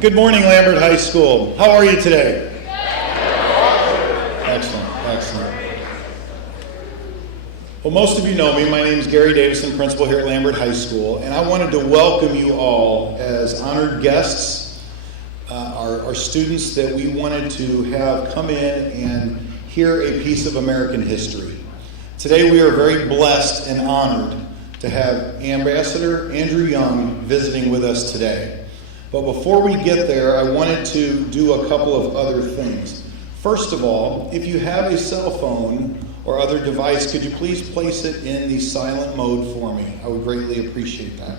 Good morning, Lambert High School. How are you today? Excellent, excellent. Well, most of you know me. My name is Gary Davison, principal here at Lambert High School, and I wanted to welcome you all as honored guests, our students that we wanted to have come in and hear a piece of American history. Today we are very blessed and honored to have Ambassador Andrew Young visiting with us today. But before we get there, I wanted to do a couple of other things. First of all, if you have a cell phone or other device, could you please place it in the silent mode for me? I would greatly appreciate that.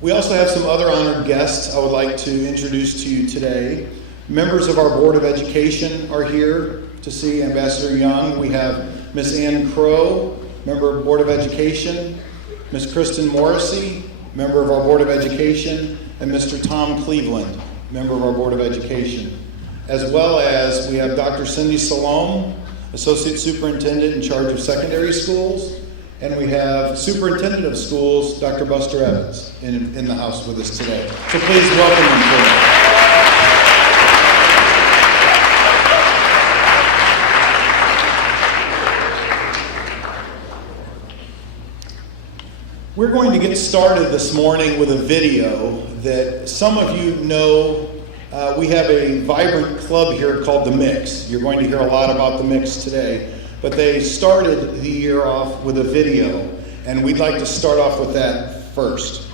We also have some other honored guests I would like to introduce to you today. Members of our Board of Education are here to see Ambassador Young. We have Ms. Ann Crow, member of Board of Education, Ms. Kristen Morrissey, member of our Board of Education, and Mr. Tom Cleveland, member of our Board of Education. As well as we have Dr. Cindy Salome, Associate Superintendent in charge of secondary schools, and we have Superintendent of Schools, Dr. Buster Evans, in the house with us today. So please welcome him for me. We're going to get started this morning with a video that some of you know. We have a vibrant club here called The Mix. You're going to hear a lot about The Mix today. But they started the year off with a video, and we'd like to start off with that first.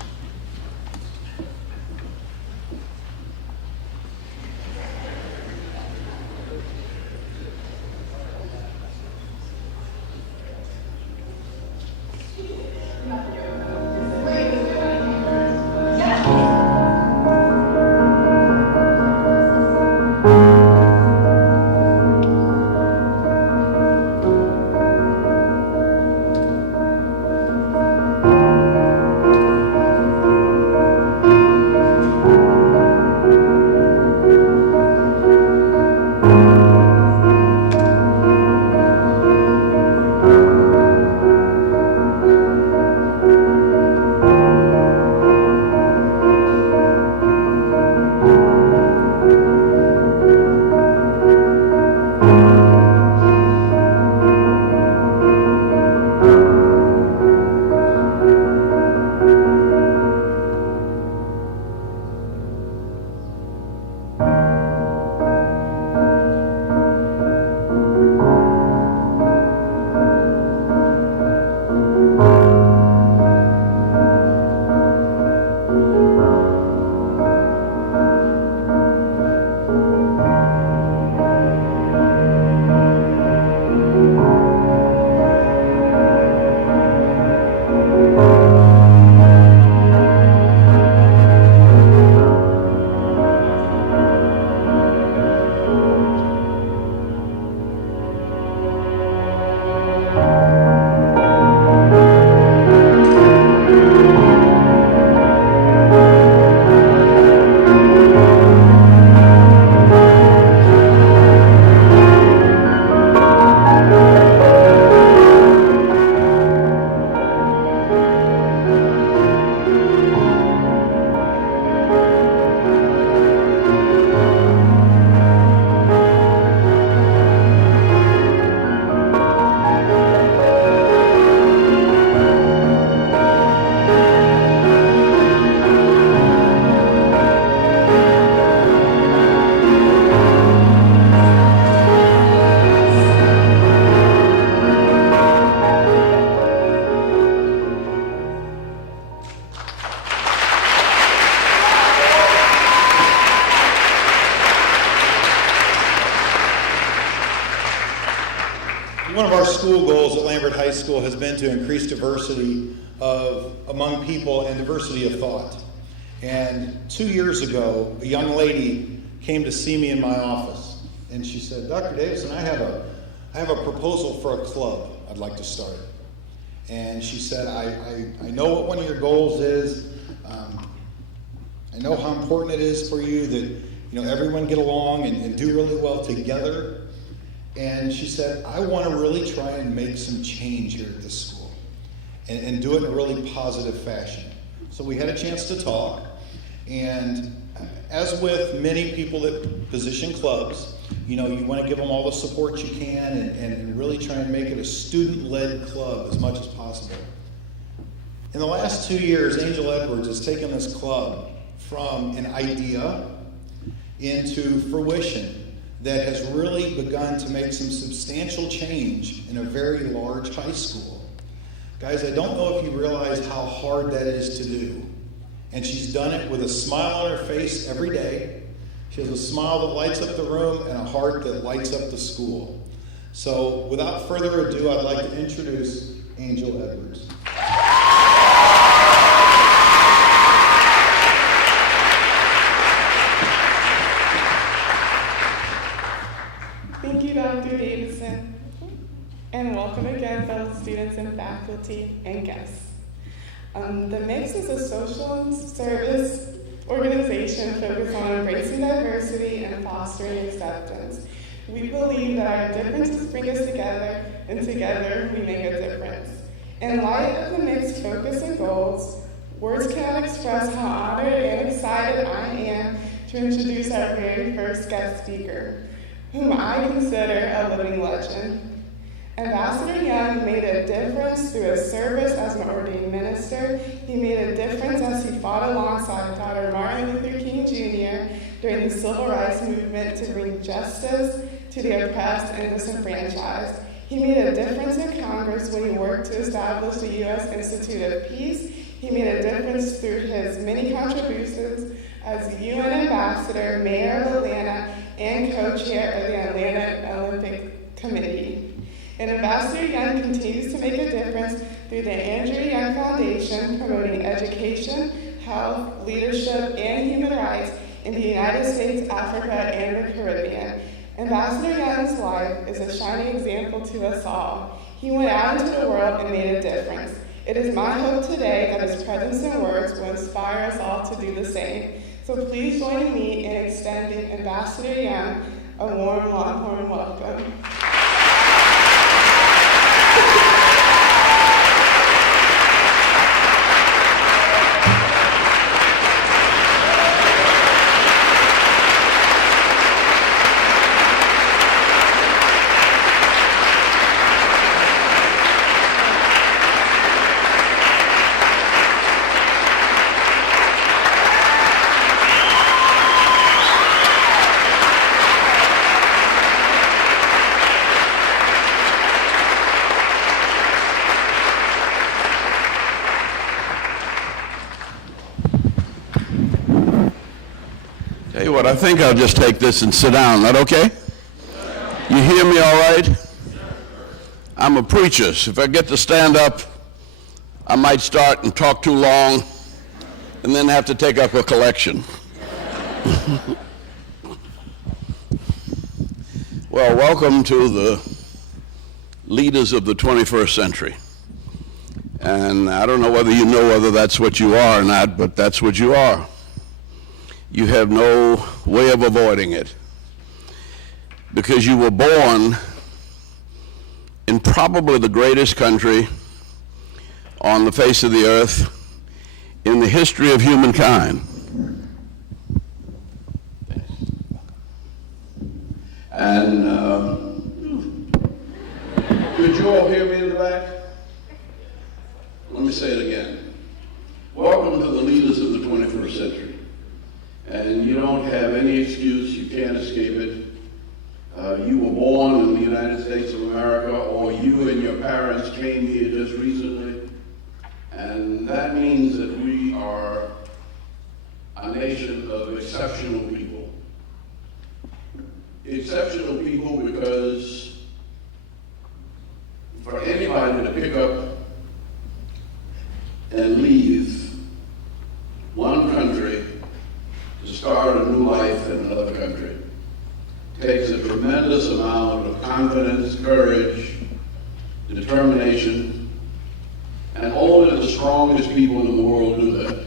One of our school goals at Lambert High School has been to increase diversity among people and diversity of thought. And 2 years ago, a young lady came to see me in my office, and she said, "Dr. Davison, I have a proposal for a club I'd like to start." And she said, I know what one of your goals is. I know how important it is for you that everyone get along and do really well together. And she said, I want to really try and make some change here at this school and do it in a really positive fashion. So we had a chance to talk, And as with many people that position clubs, you want to give them all the support you can and really try and make it a student-led club as much as possible. In the last 2 years, Angel Edwards has taken this club from an idea into fruition that has really begun to make some substantial change in a very large high school. Guys, I don't know if you realize how hard that is to do. And she's done it with a smile on her face every day. She has a smile that lights up the room and a heart that lights up the school. So without further ado, I'd like to introduce Angel Edwards. Thank you, Dr. Davison. And welcome again, fellow students and faculty and guests. The Mix is a social service organization focused on embracing diversity and fostering acceptance. We believe that our differences bring us together, and together we make a difference. In light of the Mix's focus and goals, words cannot express how honored and excited I am to introduce our very first guest speaker, whom I consider a living legend. Ambassador Young made a difference through his service as an ordained minister. He made a difference as he fought alongside Dr. Martin Luther King Jr. during the Civil Rights Movement to bring justice to the oppressed and disenfranchised. He made a difference in Congress when he worked to establish the U.S. Institute of Peace. He made a difference through his many contributions as UN Ambassador, Mayor of Atlanta, and co-chair of the Atlanta Olympic Committee. And Ambassador Young continues to make a difference through the Andrew Young Foundation, promoting education, health, leadership, and human rights in the United States, Africa, and the Caribbean. Ambassador Young's life is a shining example to us all. He went out into the world and made a difference. It is my hope today that his presence and words will inspire us all to do the same. So please join me in extending Ambassador Young a warm Longhorn welcome. I think I'll just take this and sit down. Is that okay? You hear me all right? I'm a preacher, so if I get to stand up, I might start and talk too long and then have to take up a collection. Well, welcome to the leaders of the 21st century. And I don't know whether that's what you are or not, but that's what you are. You have no way of avoiding it because you were born in probably the greatest country on the face of the earth in the history of humankind. And could you all hear me in the back? Let me say it again. Welcome to the leaders of the 21st century. And you don't have any excuse, you can't escape it. You were born in the United States of America, or you and your parents came here just recently. And that means that we are a nation of exceptional people. Exceptional people because for anybody to pick up and leave one country to start a new life in another country takes a tremendous amount of confidence, courage, determination, and only the strongest people in the world do that.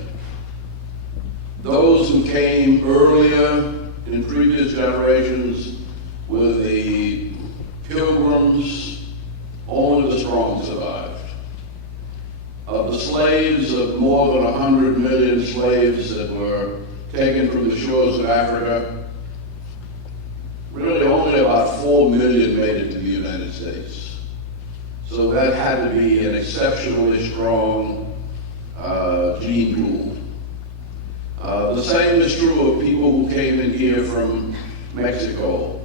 Those who came earlier in previous generations with the Pilgrims, only the strong survived. Of the slaves, of more than 100 million slaves that were taken from the shores of Africa, really only about 4 million made it to the United States. So that had to be an exceptionally strong gene pool. The same is true of people who came in here from Mexico,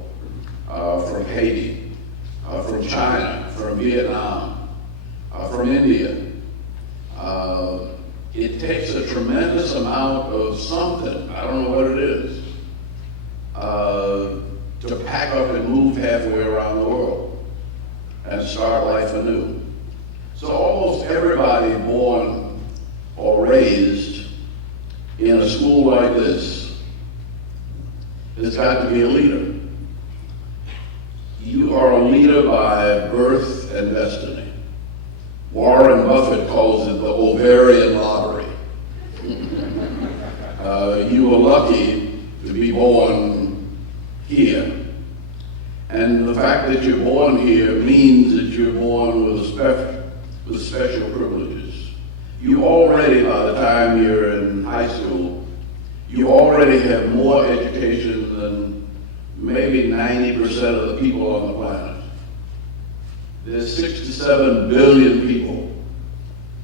from Haiti, from China, from Vietnam, from India. It takes a tremendous amount of something, I don't know what it is, to pack up and move halfway around the world and start life anew. So almost everybody born or raised in a school like this has got to be a leader. You are a leader by birth and destiny. Warren Buffett calls it the ovarian lottery. You were lucky to be born here. And the fact that you're born here means that you're born with special privileges. You already, by the time you're in high school, you already have more education than maybe 90% of the people on the planet. There's 6 to 7 billion people,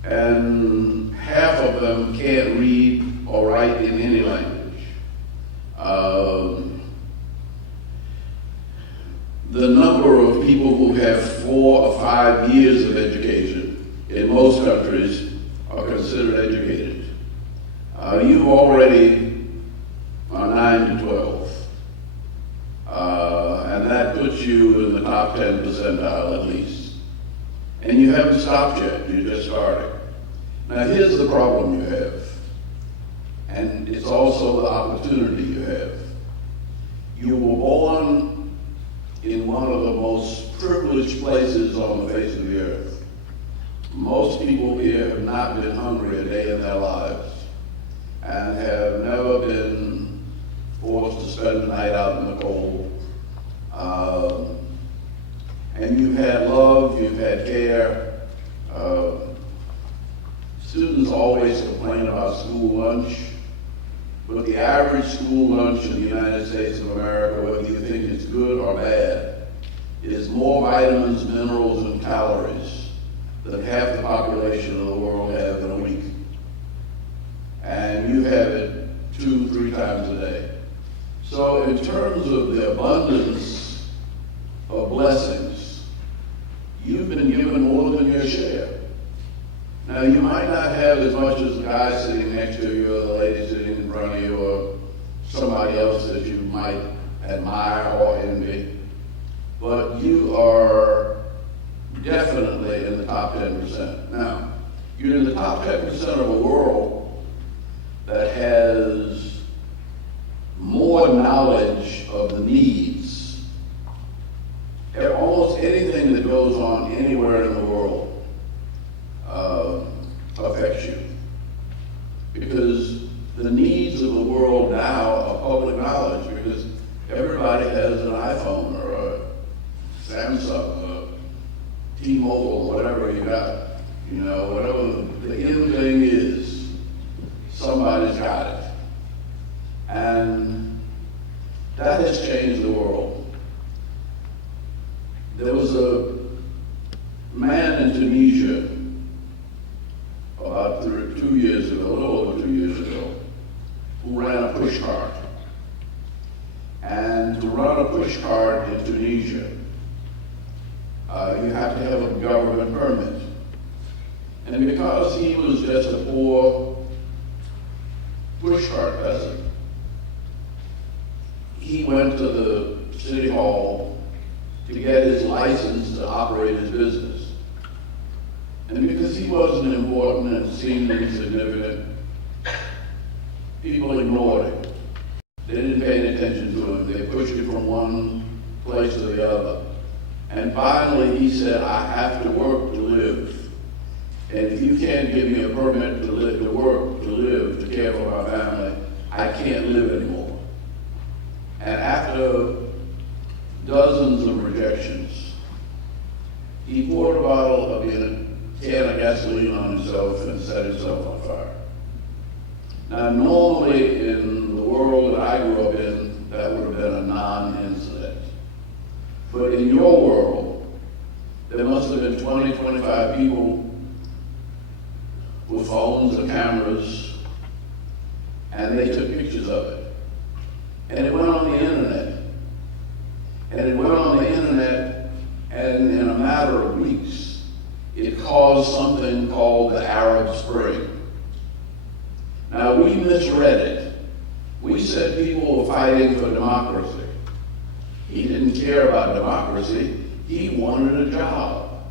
and half of them can't read or write in any language. The number of people who have 4 or 5 years of education in most countries are considered educated. You already are 9 to 12. And that puts you in the top 10 percentile at least. And you haven't stopped yet, you're just starting. Now here's the problem you have, and it's also the opportunity you have. You were born in one of the most privileged places on the face of the earth. Most people here have not been hungry a day in their lives and have never been forced to spend the night out in the cold. And you've had love, you've had care. Students always complain about school lunch, but the average school lunch in the United States of America, whether you think it's good or bad, is more vitamins, minerals, and calories than half the population of the world have in a week. And you have it 2-3 times a day. So in terms of the abundance of blessings, you've been given more than your share. Now you might not have as much as the guy sitting next to you or the lady sitting in front of you or somebody else that you might admire or envy, but you are definitely in the top 10%. Now, you're in the top 10% of a world that has more knowledge of the needs. Almost anything that goes on anywhere in the world affects you. Because the needs of the world now are public knowledge, because everybody has an iPhone or a Samsung, or T-Mobile, whatever you got. You know, whatever the end thing is, somebody's got it. And that has changed the world. There was a man in Tunisia about 2 years ago, a little over 2 years ago, who ran a push cart. And to run a push cart in Tunisia, you have to have a government permit. And because he was just a poor push cart peasant, he went to the city hall to get his license to operate his business. And because he wasn't important and seemed insignificant, people ignored him. They didn't pay any attention to him. They pushed him from one place to the other. And finally he said, I have to work to live. And if you can't give me a permit to live, to work, to live, to care for my family, I can't live anymore. And after dozens of rejections, he poured a can of gasoline on himself and set himself on fire. Now, normally in the world that I grew up in, that would have been a non-incident. But in your world, there must have been 20, 25 people with phones or cameras, and they took pictures of it. And it went on the internet. And it went on the internet, and in a matter of weeks, it caused something called the Arab Spring. Now, we misread it. We said people were fighting for democracy. He didn't care about democracy. He wanted a job.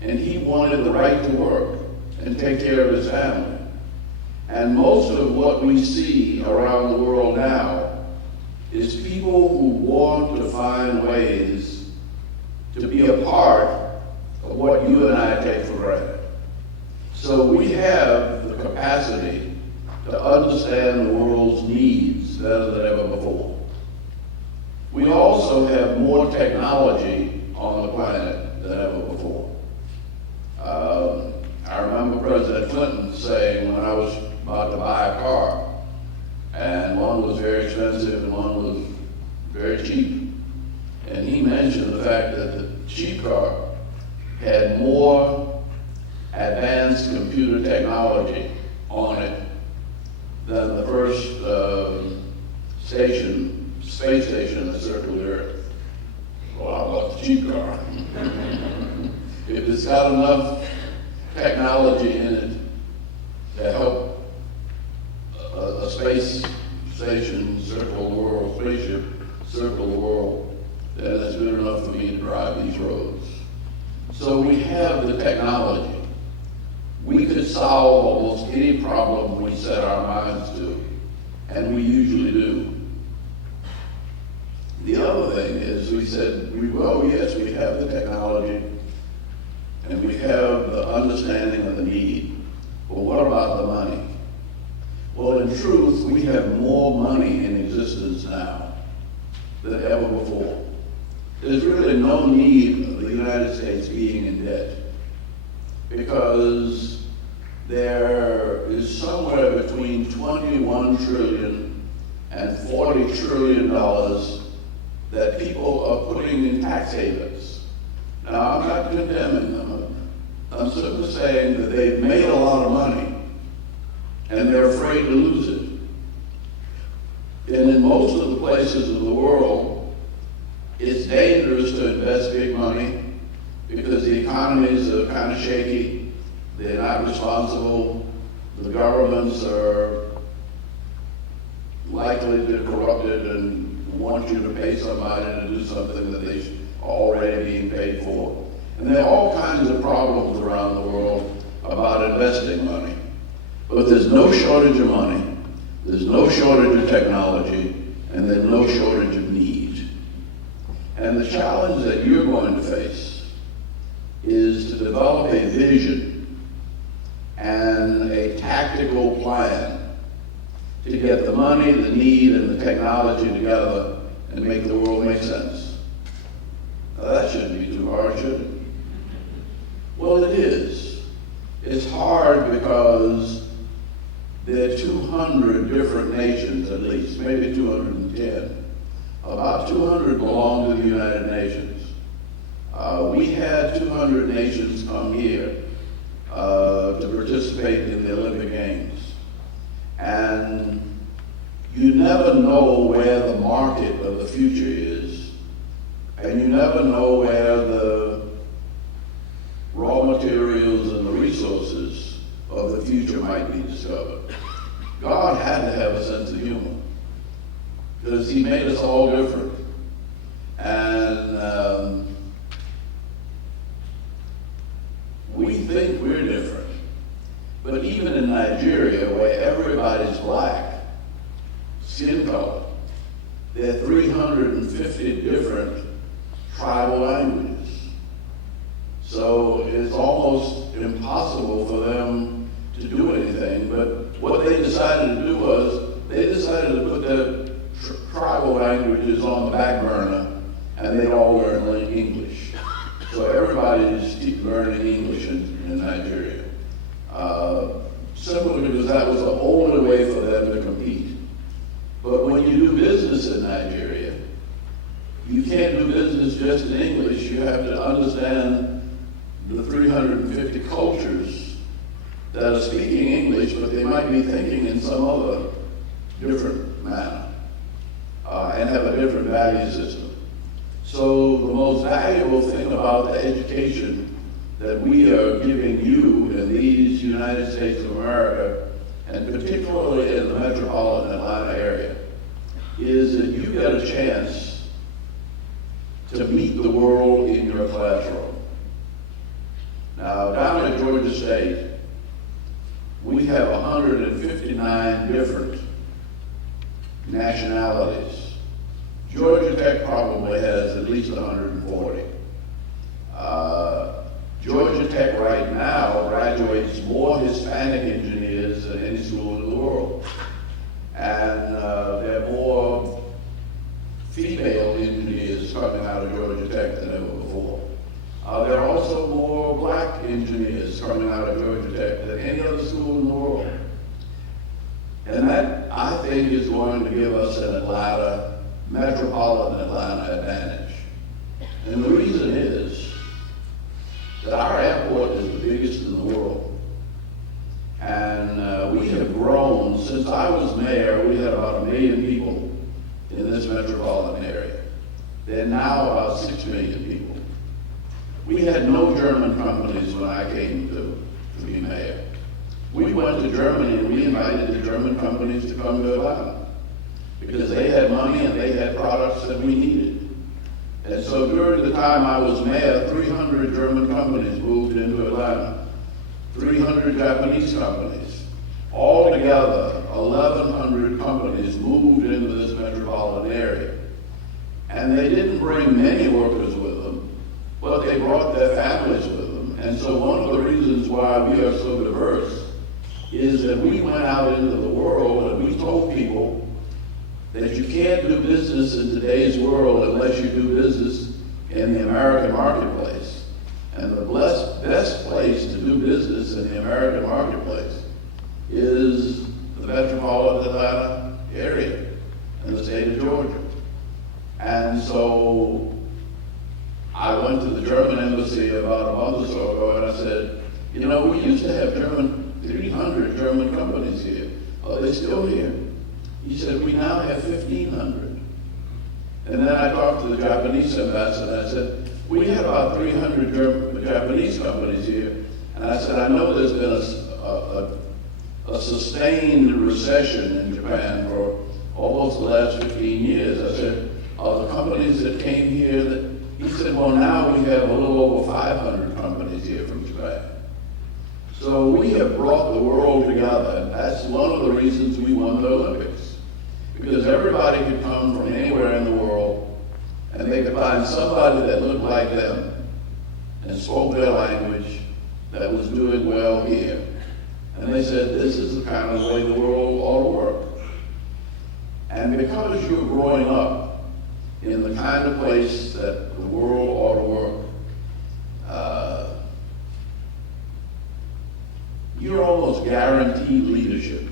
And he wanted the right to work and take care of his family. And most of what we see around the world now is people who want to find ways to be a part of what you and I take for granted. So we have the capacity to understand the world's needs better than ever before. We also have more technology on the planet than ever before. I remember President Clinton saying when I was about to buy a car, and one was very expensive and one was very cheap. And he mentioned the fact that the cheap car had more advanced computer technology on it than the first space station that circled the Earth. Well, I bought the cheap car. If it's got enough technology in it to help a space station circle the world, spaceship circle the world, then it's good enough for me to drive these roads. So we have the technology. We could solve almost any problem we set our minds to, and we usually do. The other thing is we said, yes, we have the technology, and we have the understanding of the need, but what about the money? Well, in truth, we have more money in existence now than ever before. There's really no need of the United States being in debt, because there is somewhere between 21 trillion and 40 trillion dollars that people are putting in tax havens. Now, I'm not condemning them. I'm simply saying that they've made a lot of money and they're afraid to lose it. And in most of the places of the world, it's dangerous to invest big money because the economies are kind of shaky. They're not responsible. The governments are likely to be corrupted and want you to pay somebody to do something that they're already being paid for. And there are all kinds of problems around the world about investing money. But there's no shortage of money, there's no shortage of technology, and there's no shortage of need. And the challenge that you're going to face is to develop a vision and a tactical plan to get the money, the need, and the technology together and make the world make sense. Now, that shouldn't be too hard, should it? Well, it is. It's hard because there are 200 different nations at least, maybe 210. About 200 belong to the United Nations. We had 200 nations come here to participate in the Olympic Games. And you never know where the market of the future is, and you never know where the raw materials and the resources of the future might be discovered. God had to have a sense of humor because he made us all different. And we think we're different. But even in Nigeria, where everybody's black, skin color, there are 350 different tribal languages. So it's almost impossible for them to do anything. But what they decided to do was they decided to put their tribal languages on the back burner, and they all learn English. So everybody is learning English in Nigeria. Simply because that was the only way for them to compete. But when you do business in Nigeria, you can't do business just in English. You have to understand the 350 cultures that are speaking English, but they might be thinking in some other different manner and have a different value system. So the most valuable thing about the education that we are giving you in these United States of America, and particularly in the metropolitan Atlanta area, is that you get a chance to meet the world in your classroom. Now, down at Georgia State, we have 159 different nationalities. Georgia Tech probably has at least 140. Georgia Tech right now graduates more Hispanic engineers than any school in the world. And there are more female engineers coming out of Georgia Tech than ever before. There are also more black engineers coming out of Georgia Tech than any other school in the world. And that, I think, is going to give us an Atlanta, metropolitan Atlanta advantage. And the reason is that our airport is the biggest in the world. And we have grown, since I was mayor, we had about 1 million people in this metropolitan area. There are now about 6 million people. We had no German companies when I came to be mayor. We went to Germany and we invited the German companies to come to Atlanta because they had money and they had products that we needed. And so during the time I was mayor, 300 German companies moved into Atlanta, 300 Japanese companies. Altogether, 1,100 companies moved into this metropolitan area. And they didn't bring many workers with them, but they brought their families with them. And so one of the reasons why we are so diverse is that we went out into the world and we told people that you can't do business in today's world unless you do business in the American marketplace. And the best place to do business in the American marketplace is the metropolitan Atlanta area in the state of Georgia. And so I went to the German embassy about a month or so ago and I said, you know, we used to have 300 German companies here. Are they still here? He said, we now have 1,500. And then I talked to the Japanese ambassador and I said, we had about 300 Japanese companies here. And I said, I know there's been a sustained recession in Japan for almost the last 15 years. I said, are the companies that came here that, he said, well, now we have a little over 500 companies here from Japan. So we have brought the world together, and that's one of the reasons we won the Olympics. Because everybody could come from anywhere in the world, and they could find somebody that looked like them and spoke their language that was doing well here. And they said, this is the kind of way the world ought to work. And because you're growing up in the kind of place that the world ought to work, you're almost guaranteed leadership.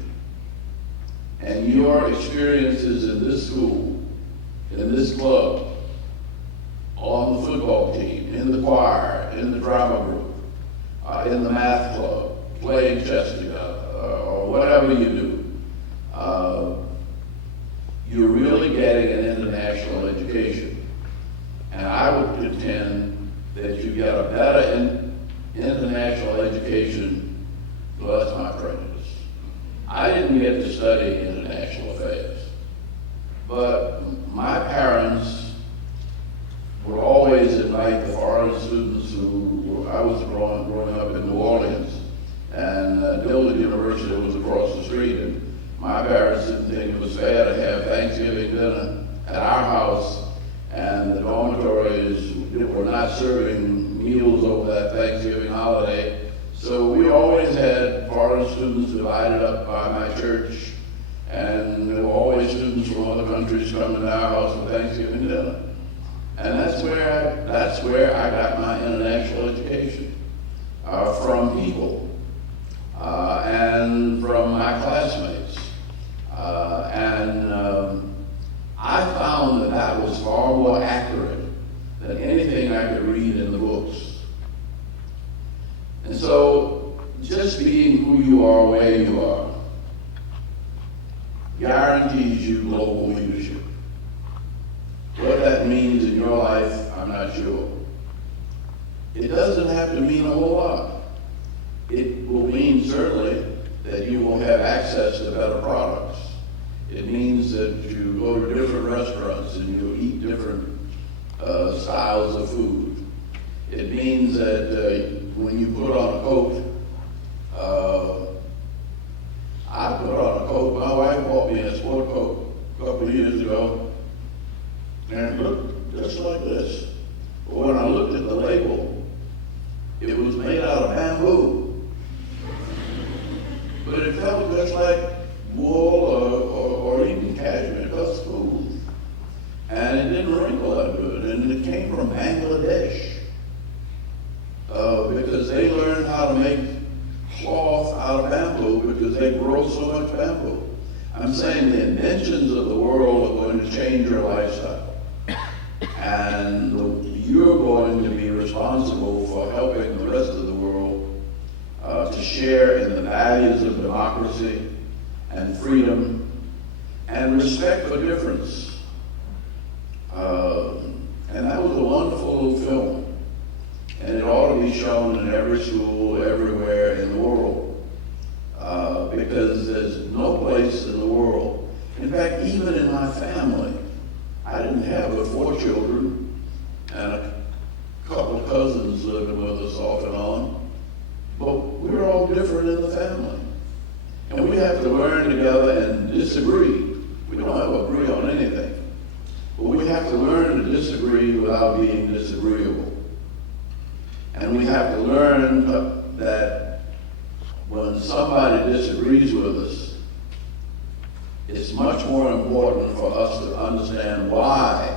And your experiences in this school, in this club, on the football team, in the choir, in the drama group, in the math club, playing chess together, or whatever you do, you're really getting an international education. And I would contend that you get a better international education. Well, that's my prejudice. I didn't get to study international affairs, but my parents would always invite the foreign students I was growing up in New Orleans, and Dillard University was across the street, and my parents didn't think it was fair to have Thanksgiving dinner at our house, and the dormitories were not serving meals over that Thanksgiving holiday. So we always had foreign students divided up by my church, and there were always students from other countries coming to our house for Thanksgiving dinner. And that's where I got my international education, from people. and from my classmates. I found that that was far more accurate than anything I could read in the books. And so, just being who you are, where you are, guarantees you global leadership. What that means in your life, I'm not sure. It doesn't have to mean a whole lot. It will mean certainly that you will have access to better products. It means that you go to different restaurants and you eat different styles of food. It means that when you put on a coat, I put on a coat, my wife bought me a sport coat a couple of years ago, and it looked just like this. But when I looked at the label, it was made out of bamboo. But it felt just like wool or even cashmere. It felt smooth. And it didn't wrinkle that good. And it came from Bangladesh. Because they learned how to make cloth out of bamboo because they grow so much bamboo. I'm saying the inventions of the world are going to change your lifestyle. And you're going to be responsible for helping the rest of the world to share in the values of democracy and freedom and respect for difference. And that was a wonderful little film. And it ought to be shown in every school, everywhere in the world. Because there's no place in the world. In fact, even in my family, I didn't have but 4 children and a couple of cousins living with us off and on. But we're all different in the family. And we have to learn together and disagree. We don't have to agree on anything. But we have to learn to disagree without being disagreeable. And we have to learn that when somebody disagrees with us, it's much more important for us to understand why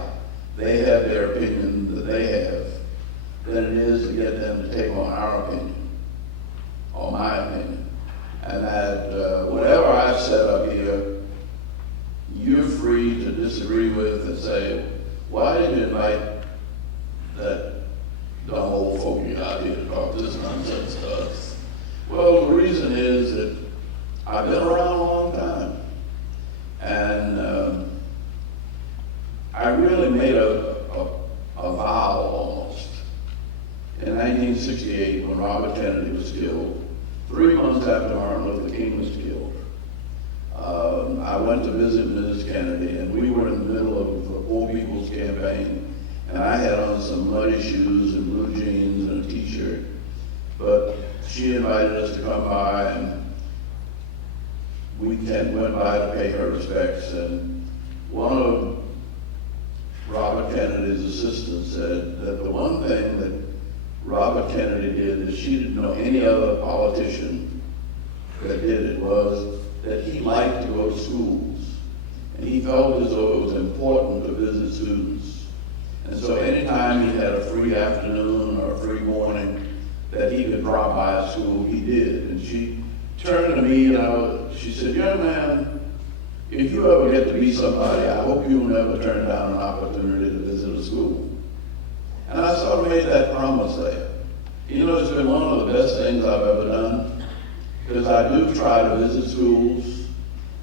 they have their opinion that they have than it is to get them to take on our opinion, or my opinion. And that whatever I've said up here, you're free to disagree with and say, why did you invite that dumb old fogey out here to talk this nonsense to us? Well, the reason is that I've been around a long time. And I really made a vow almost. In 1968, when Robert Kennedy was killed, 3 months after Martin Luther King was killed, I went to visit Mrs. Kennedy, and we were in the middle of the Poor People's Campaign, and I had on some muddy shoes and blue jeans and a t-shirt. But she invited us to come by, and we went by to pay her respects, and one of Robert Kennedy's assistants said that the one thing that Robert Kennedy did is she didn't know any other politician that did it was that he liked to go to schools. And he felt as though it was important to visit students. And so anytime he had a free afternoon or a free morning that he could drop by a school, he did. And she turned to me and she said, young man, if you ever get to be somebody, I hope you'll never turn down an opportunity to visit a school. And I sort of made that promise there. You know, it's been one of the best things I've ever done, because I do try to visit schools,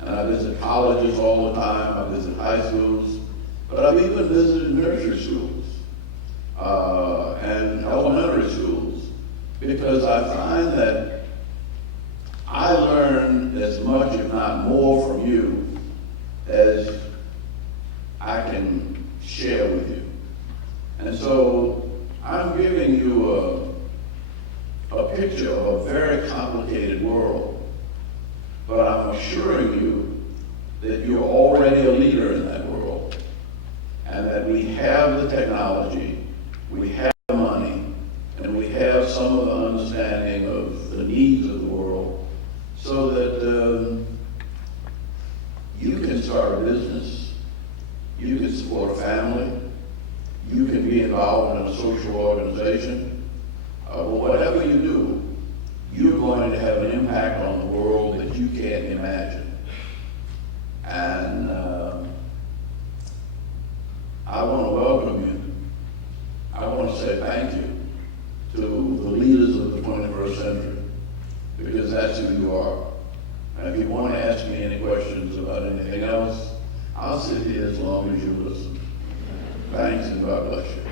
and I visit colleges all the time, I visit high schools, but I've even visited nursery schools and elementary schools, because I find that I learn as much, if not more, from you as I can share with you. And so I'm giving you a picture of a very complicated world, but I'm assuring you that you're already a leader in that world, and that we have the technology, we have the money, and we have some of the understanding of the needs of the world, so that you can start a business, you can support a family, you can be involved in a social organization. Whatever you do, you're going to have an impact on the world that you can't imagine. And I want to welcome you. I want to say thank you to the leaders of the 21st century, because that's who you are. And if you want to ask me any questions about anything else, I'll sit here as long as you listen. Thanks, and God bless you.